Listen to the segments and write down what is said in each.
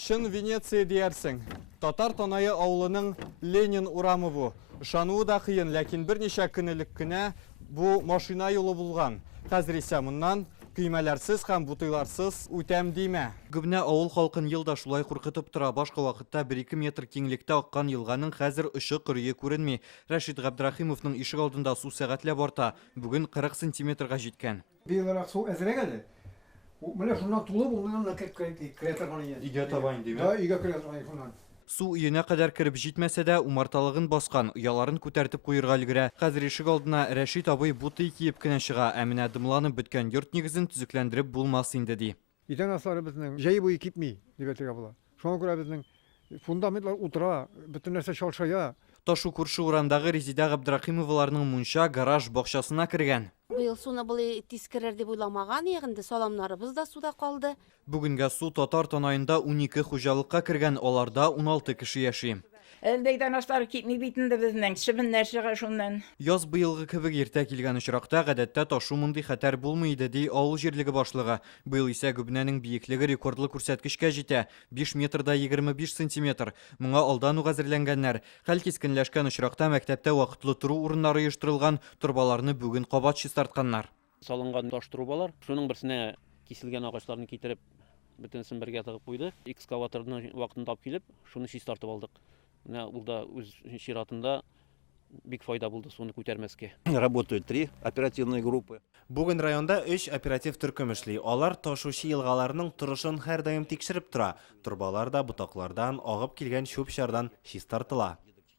Шын Венеция диярсің. Татар Тонайы ауылының Ленин урамы бұ. Шануы да қиын, ләкин бірнеше күнілік күні бұ машина yolu болған. Қазір есе мұннан күймәләрсіз һәм бутыйларсыз үтәм дейме. Гүбне ауыл халқын елда шулай қурқытып тұра, башқа вақытта 1-2 метр кеңлікте аққан елғаның қазір ұшы қырые көрінмей. Рәшид Ғабдрахимовның ишік алдында су сәғатлеп орта, бүгін 40 сантиметрға жеткен. Биылырақ су әзірек әлі. Міне шунан тулы бұлынан кіретірған ең. Үйге табайын дейме? Да, үйге кіретірған шунан. Су үйіне қадар кіріп жетмәсе дә, умарталығын басқан, ұяларын көтәртіп қойырға үлгірі. Қазір ишік алдына Рәшид абый бұты киіп кінен шыға, әміне дымланып біткен йорт негізін түзікләндіріп болмас инде ди. Итен аслары біздің жай бойы кипмей, дебетіге бұла. Шуан көрі біздің фундаментлар утыра, бүтін нәрсе шалшая. Ташу күрші урамдағы Резида Ғабдрахимоваларының мұнша гараж бақшасына кірген. Бұл суны бұл тискерер деп ойламаған, егінді саламнарыбыз да суда қалды. Бүгінгі су Татар Тонайында 12 хужалыққа кірген, оларда 16 кіші яши. Әлдейден астары кипмей битінді біздің, шыбын нәрсеға шуннан. Яз быйылғы кебек ерте килгән очракта гадәттә ташу мондый хәтәр булмый иде ди авыл җирлеге башлыгы. Быел исә Гөбнәнең биеклеге рекордлы күрсәткечкә җитә. 5 метрда 25 сантиметр. Моңа алдан ук әзерләнгәннәр. Хәл кискенләшкән очракта мәктәптә вакытлы туру урыннары оештырылган, турбаларны бүген кабат чистартканнар. Салынган таш трубалар, шуның берсенә киселгән агачларны китереп, бөтенсен бергә тыгып куйды. Экскаваторны вакытында алып килеп, шуны чистартып алдык. Ул да үз чиратында бик файда булды суны күтәрмәскә. Работают 3 оперативные группы. Бүген районда 3 оператив төркем эшли. Алар ташучы елгаларның торышын һәр даим тикшереп тора. Турбалар да бутаклардан агып килгән чүп-чардан чистартыла.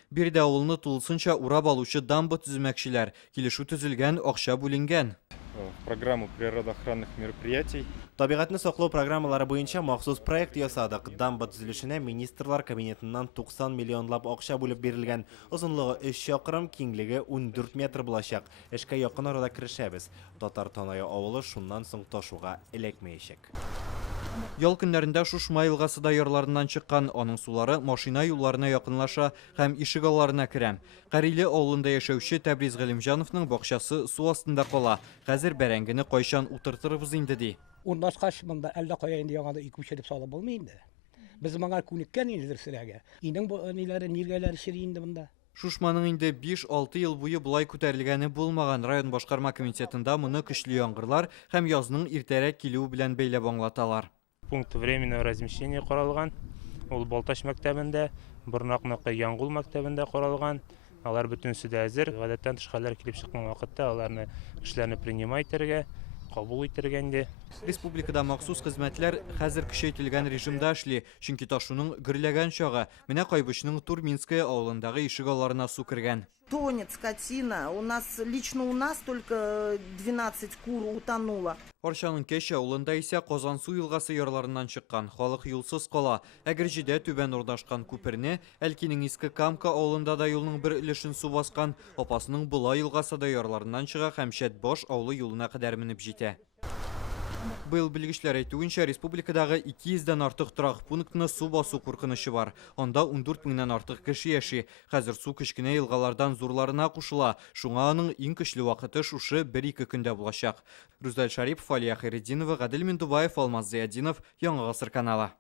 Бирдә авылны тулысынча урап алучы дамба төзүмәкчеләр, килешү төзелгән, акча бүленгән. Программу природоохранных мероприятий. Табигатьне саклау программалары буенча махсус проект ясадык. Дамба төзелешенә министрлар кабинетыннан 90 миллионлап акча бүлеп бирелгән. Озынлыгы 3 чакрым, киңлеге 14 метр булачак. Эшкә якын арада керешәбез. Татар Тонайы авылы шуннан соң ташуга эләкмәячәк. Ял көннәрендә Шушма елгасы да ярларыннан чыккан, аның сулары машина юлларына якынлаша һәм ишек алларына керә. Кариле авылында яшәүче Тәбриз Галимҗановның бакчасы су астында кала. Хәзер бәрәңгене кайчан утыртырбыз инде ди. Урнашкач монда әллә кая инде яңада 2-3 дип салып булмый инде. Без моңа күнеккән инде сирәгә. Инең бу ниләре ниргәләр шири инде монда. Шушманың инде 5-6 ел буе булай күтәрелгәне булмаган. Район башкарма комитетында моны көчле яңгырлар һәм язның иртәрәк килүе белән бәйләп аңлаталар. Пункт временного размещения каралган. Ул Балташ мәктәбендә, Борнакныкы Яңгул мәктәбендә каралган. Алар бөтенсе дә әзер. Гадәттән тыш хәлләр килеп чыккан вакытта аларны кешеләрне принимать итәргә, кабул итәргә инде. Республикада махсус хезмәтләр хәзер көчәйтелгән режимда эшли, чөнки ташуның гөрләгән чагы. Менә Кайбышның Турминская авылындагы ишек алларына су кергән. Тонет скотина. Лично у нас только 12 кур утонуло. Арчаның Кәч авылында исә Казансу елгасы ярларыннан чыккан, халык юлсыз кала. Әгәр җидә түбән урнашкан күперне, Әлкинең иске Камка авылында да юлның бер өлешен су баскан, апасының Була елгасы да ярларыннан чыга һәм Шәтбаш авылы юлына кадәр менеп җитә. Быел белгечләр әйтүенчә, республикадагы 200-дән артык торак пунктны су басу куркынычы бар. Анда 14 меңнән артык кеше яши. Хәзер су кечкенә елгалардан зурларына кушыла. Шуңа аның иң көчле вакыты шушы 1-2 көндә булачак. Рүзәл Шарипов, Алия Хәйретдинова, Гадел Миндубаев, Алмаз Зиядинов, Яңа гасыр каналы.